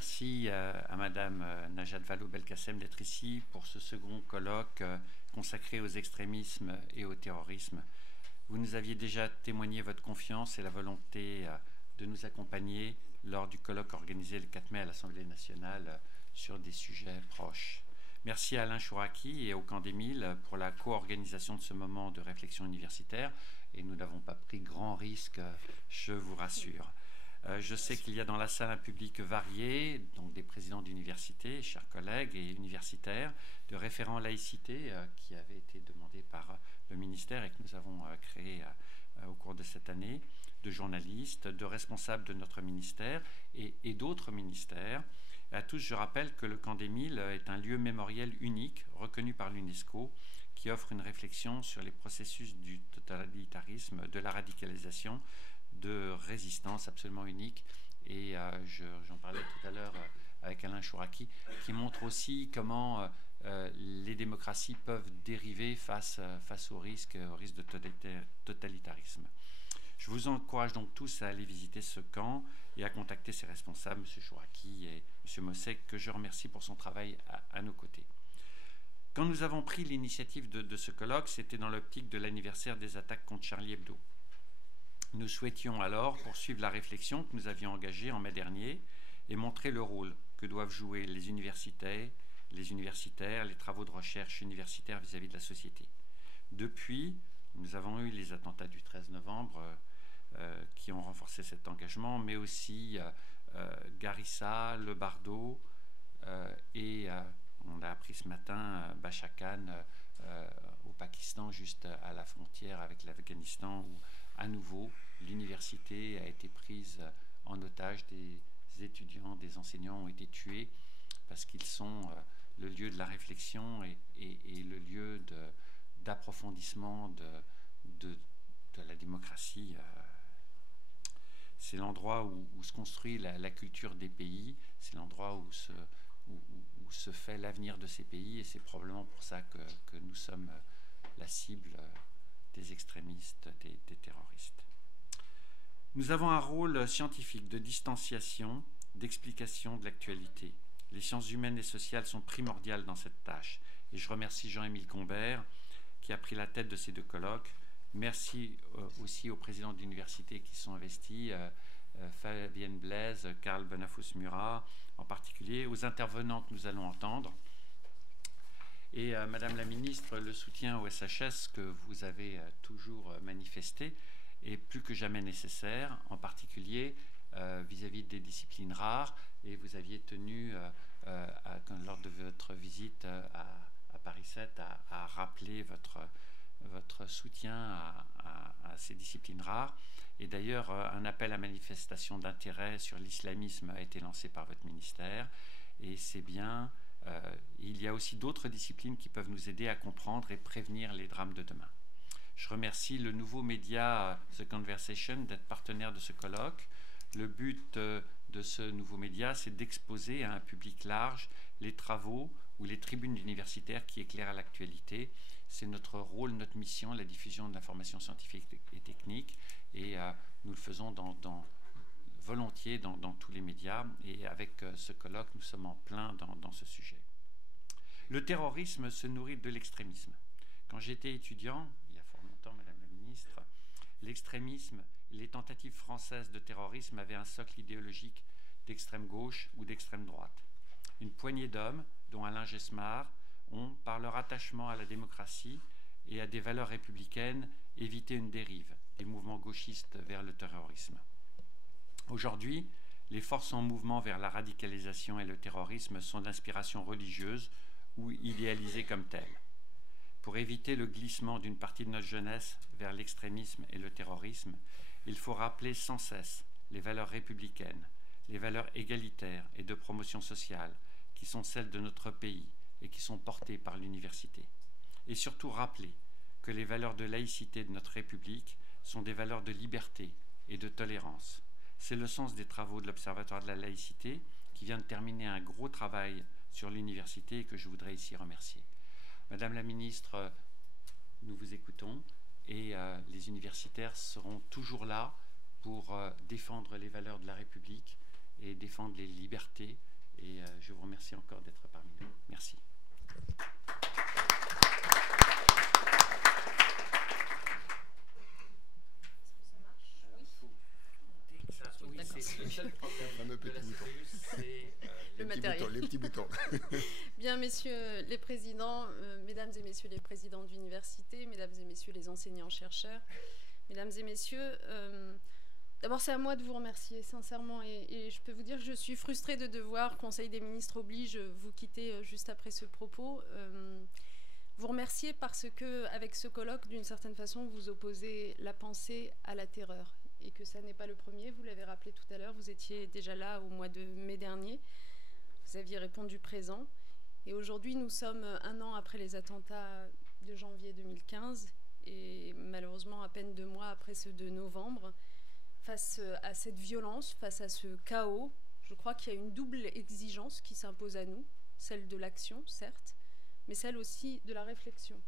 merci à Madame Najat Vallaud-Belkacem d'être ici pour ce second colloque consacré aux extrémismes et au terrorisme. Vous nous aviez déjà témoigné votre confiance et la volonté de nous accompagner lors du colloque organisé le 4 mai à l'Assemblée nationale sur des sujets proches. Merci à Alain Chouraki et au Camp d'Émile pour la co-organisation de ce moment de réflexion universitaire. Et nous n'avons pas pris grand risque, je vous rassure. Je sais qu'il y a dans la salle un public varié, donc des présidents d'universités, chers collègues et universitaires, de référents laïcité qui avaient été demandés par le ministère et que nous avons créé au cours de cette année, de journalistes, de responsables de notre ministère et d'autres ministères. À tous, je rappelle que le Camp d'Émile est un lieu mémoriel unique, reconnu par l'UNESCO, qui offre une réflexion sur les processus du totalitarisme, de la radicalisation, de résistance absolument unique. Et j'en parlais tout à l'heure avec Alain Chouraki, qui montre aussi comment les démocraties peuvent dériver face au risque de totalitarisme. Je vous encourage donc tous à aller visiter ce camp et à contacter ses responsables, M. Chouraki et M. Mossek, que je remercie pour son travail à nos côtés. Quand nous avons pris l'initiative de ce colloque, c'était dans l'optique de l'anniversaire des attaques contre Charlie Hebdo. Nous souhaitions alors poursuivre la réflexion que nous avions engagée en mai dernier et montrer le rôle que doivent jouer les universitaires, les travaux de recherche universitaires vis-à-vis de la société. Depuis, nous avons eu les attentats du 13 novembre qui ont renforcé cet engagement, mais aussi Garissa, Le Bardo et on a appris ce matin Bachakan au Pakistan, juste à la frontière avec l'Afghanistan, où à nouveau l'université a été prise en otage. Des étudiants, des enseignants ont été tués parce qu'ils sont le lieu de la réflexion et le lieu d'approfondissement de la démocratie. C'est l'endroit où se construit la culture des pays, c'est l'endroit où se fait l'avenir de ces pays, et c'est probablement pour ça que nous sommes la cible des extrémistes, des terroristes. Nous avons un rôle scientifique de distanciation, d'explication de l'actualité. Les sciences humaines et sociales sont primordiales dans cette tâche, et je remercie Jean-Émile Combert qui a pris la tête de ces deux colloques. Merci aussi aux présidents d'université qui sont investis, Fabienne Blaise, Karl Benafous-Murat en particulier, aux intervenants que nous allons entendre. Et Madame la Ministre, le soutien au SHS que vous avez toujours manifesté est plus que jamais nécessaire, en particulier vis-à-vis des disciplines rares. Et vous aviez tenu, lors de votre visite à Paris 7, à rappeler votre soutien à ces disciplines rares. Et d'ailleurs, un appel à manifestation d'intérêt sur l'islamisme a été lancé par votre ministère. Et c'est bien, il y a aussi d'autres disciplines qui peuvent nous aider à comprendre et prévenir les drames de demain. Je remercie le nouveau média The Conversation d'être partenaire de ce colloque. Le but de ce nouveau média, c'est d'exposer à un public large les travaux ou les tribunes universitaires qui éclairent l'actualité. C'est notre rôle, notre mission, la diffusion de l'information scientifique et technique, et nous le faisons volontiers dans tous les médias, et avec ce colloque, nous sommes en plein dans ce sujet. Le terrorisme se nourrit de l'extrémisme. Quand j'étais étudiant, il y a fort longtemps, Madame la Ministre, l'extrémisme, les tentatives françaises de terrorisme avaient un socle idéologique d'extrême gauche ou d'extrême droite. Une poignée d'hommes, dont Alain Gesmar, ont, par leur attachement à la démocratie et à des valeurs républicaines, évité une dérive des mouvements gauchistes vers le terrorisme. Aujourd'hui, les forces en mouvement vers la radicalisation et le terrorisme sont d'inspiration religieuse ou idéalisées comme telles. Pour éviter le glissement d'une partie de notre jeunesse vers l'extrémisme et le terrorisme, il faut rappeler sans cesse les valeurs républicaines, les valeurs égalitaires et de promotion sociale qui sont celles de notre pays et qui sont portées par l'université. Et surtout rappeler que les valeurs de laïcité de notre République sont des valeurs de liberté et de tolérance. C'est le sens des travaux de l'Observatoire de la laïcité qui vient de terminer un gros travail sur l'université et que je voudrais ici remercier. Madame la Ministre, nous vous écoutons et les universitaires seront toujours là pour défendre les valeurs de la République et défendre les libertés. Et je vous remercie encore d'être parmi nous. Merci. Oui, c'est le seul problème de la CPU, c'est le matériel. Les petits boutons. Bien, messieurs les présidents, mesdames et messieurs les présidents d'université, mesdames et messieurs les enseignants-chercheurs, mesdames et messieurs, d'abord c'est à moi de vous remercier sincèrement et je peux vous dire que je suis frustrée de devoir, Conseil des ministres oblige, vous quitter juste après ce propos. Vous remercier parce que avec ce colloque, d'une certaine façon, vous opposez la pensée à la terreur. Et que ça n'est pas le premier, vous l'avez rappelé tout à l'heure, vous étiez déjà là au mois de mai dernier, vous aviez répondu présent. Et aujourd'hui, nous sommes 1 an après les attentats de janvier 2015 et malheureusement à peine 2 mois après ceux de novembre. Face à cette violence, face à ce chaos, je crois qu'il y a une double exigence qui s'impose à nous, celle de l'action, certes, mais celle aussi de la réflexion.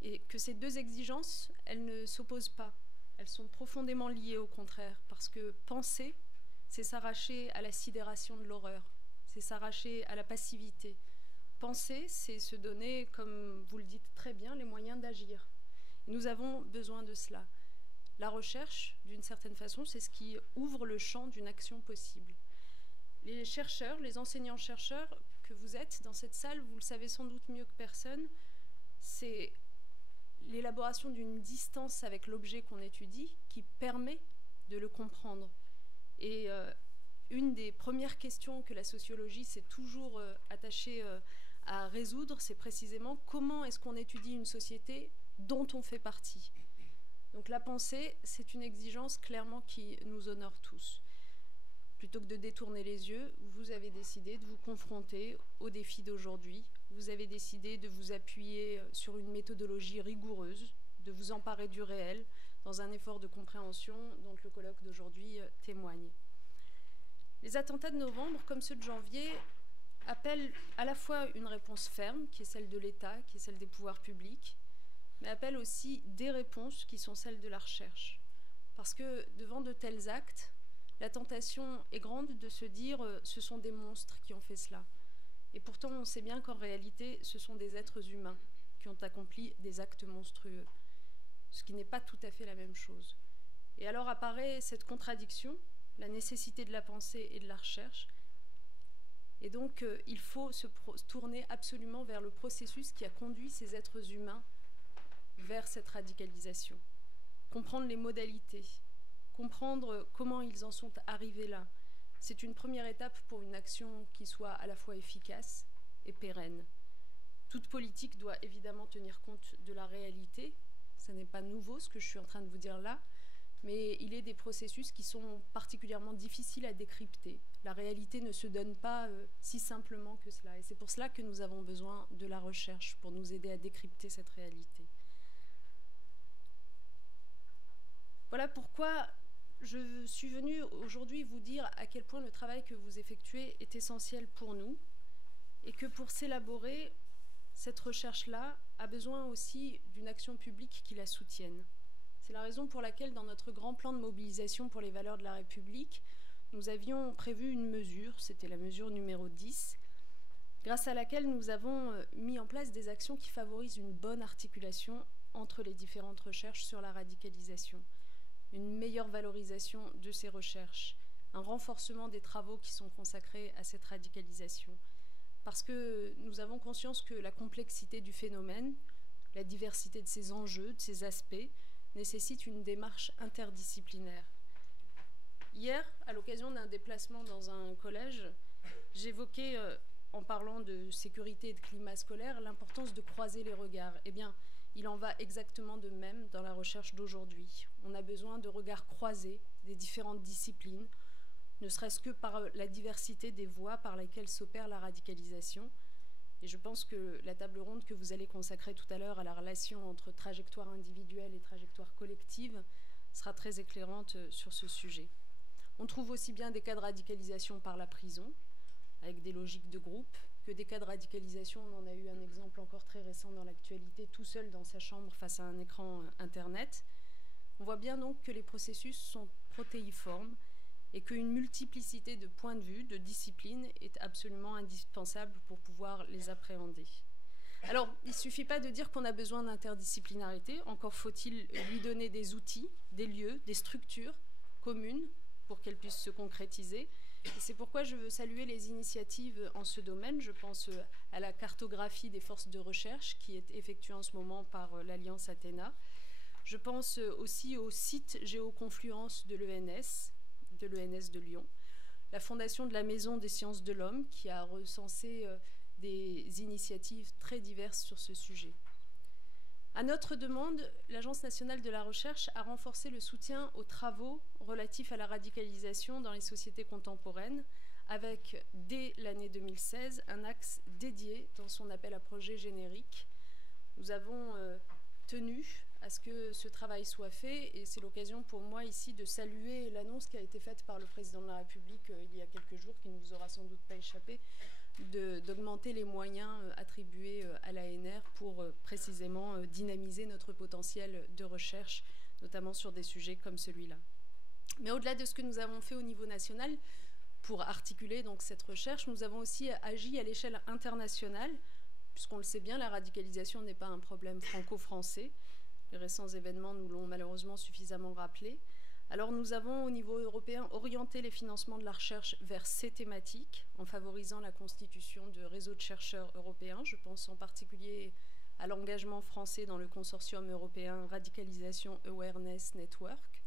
Et que ces deux exigences, elles ne s'opposent pas. Elles sont profondément liées au contraire, parce que penser, c'est s'arracher à la sidération de l'horreur, c'est s'arracher à la passivité. Penser, c'est se donner, comme vous le dites très bien, les moyens d'agir. Nous avons besoin de cela. La recherche, d'une certaine façon, c'est ce qui ouvre le champ d'une action possible. Les chercheurs, les enseignants-chercheurs que vous êtes dans cette salle, vous le savez sans doute mieux que personne, c'est l'élaboration d'une distance avec l'objet qu'on étudie qui permet de le comprendre. Et une des premières questions que la sociologie s'est toujours attachée à résoudre, c'est précisément comment est-ce qu'on étudie une société dont on fait partie. Donc la pensée, c'est une exigence clairement qui nous honore tous. Plutôt que de détourner les yeux, vous avez décidé de vous confronter aux défis d'aujourd'hui. Vous avez décidé de vous appuyer sur une méthodologie rigoureuse, de vous emparer du réel dans un effort de compréhension dont le colloque d'aujourd'hui témoigne. Les attentats de novembre, comme ceux de janvier, appellent à la fois une réponse ferme, qui est celle de l'État, qui est celle des pouvoirs publics, mais appellent aussi des réponses qui sont celles de la recherche. Parce que devant de tels actes, la tentation est grande de se dire ce sont des monstres qui ont fait cela. Et pourtant, on sait bien qu'en réalité, ce sont des êtres humains qui ont accompli des actes monstrueux, ce qui n'est pas tout à fait la même chose. Et alors apparaît cette contradiction, la nécessité de la pensée et de la recherche. Et donc, il faut se tourner absolument vers le processus qui a conduit ces êtres humains vers cette radicalisation. Comprendre les modalités, comprendre comment ils en sont arrivés là. C'est une première étape pour une action qui soit à la fois efficace et pérenne. Toute politique doit évidemment tenir compte de la réalité. Ce n'est pas nouveau ce que je suis en train de vous dire là, mais il est des processus qui sont particulièrement difficiles à décrypter. La réalité ne se donne pas si simplement que cela. Et c'est pour cela que nous avons besoin de la recherche pour nous aider à décrypter cette réalité. Voilà pourquoi je suis venue aujourd'hui vous dire à quel point le travail que vous effectuez est essentiel pour nous et que pour s'élaborer, cette recherche-là a besoin aussi d'une action publique qui la soutienne. C'est la raison pour laquelle dans notre grand plan de mobilisation pour les valeurs de la République, nous avions prévu une mesure, c'était la mesure numéro 10, grâce à laquelle nous avons mis en place des actions qui favorisent une bonne articulation entre les différentes recherches sur la radicalisation. Une meilleure valorisation de ces recherches, un renforcement des travaux qui sont consacrés à cette radicalisation. Parce que nous avons conscience que la complexité du phénomène, la diversité de ses enjeux, de ses aspects, nécessite une démarche interdisciplinaire. Hier, à l'occasion d'un déplacement dans un collège, j'évoquais, en parlant de sécurité et de climat scolaire, l'importance de croiser les regards. Eh bien, il en va exactement de même dans la recherche d'aujourd'hui. On a besoin de regards croisés des différentes disciplines, ne serait-ce que par la diversité des voies par lesquelles s'opère la radicalisation. Et je pense que la table ronde que vous allez consacrer tout à l'heure à la relation entre trajectoire individuelle et trajectoire collective sera très éclairante sur ce sujet. On trouve aussi bien des cas de radicalisation par la prison, avec des logiques de groupe, que des cas de radicalisation, on en a eu un exemple encore très récent dans l'actualité, tout seul dans sa chambre face à un écran Internet. On voit bien donc que les processus sont protéiformes et qu'une multiplicité de points de vue, de disciplines est absolument indispensable pour pouvoir les appréhender. Alors, il ne suffit pas de dire qu'on a besoin d'interdisciplinarité, encore faut-il lui donner des outils, des lieux, des structures communes pour qu'elles puissent se concrétiser. Et c'est pourquoi je veux saluer les initiatives en ce domaine. Je pense à la cartographie des forces de recherche qui est effectuée en ce moment par l'Alliance Athéna. Je pense aussi au site géoconfluence de l'ENS de Lyon, la fondation de la Maison des sciences de l'homme qui a recensé des initiatives très diverses sur ce sujet. À notre demande, l'Agence nationale de la recherche a renforcé le soutien aux travaux relatifs à la radicalisation dans les sociétés contemporaines, avec, dès l'année 2016, un axe dédié dans son appel à projet générique. Nous avons tenu à ce que ce travail soit fait, et c'est l'occasion pour moi ici de saluer l'annonce qui a été faite par le président de la République il y a quelques jours, qui ne vous aura sans doute pas échappé, d'augmenter les moyens attribués à l'ANR pour précisément dynamiser notre potentiel de recherche, notamment sur des sujets comme celui-là. Mais au-delà de ce que nous avons fait au niveau national pour articuler donc cette recherche, nous avons aussi agi à l'échelle internationale, puisqu'on le sait bien, la radicalisation n'est pas un problème franco-français. Les récents événements nous l'ont malheureusement suffisamment rappelé. Alors nous avons au niveau européen orienté les financements de la recherche vers ces thématiques en favorisant la constitution de réseaux de chercheurs européens. Je pense en particulier à l'engagement français dans le consortium européen Radicalisation Awareness Network.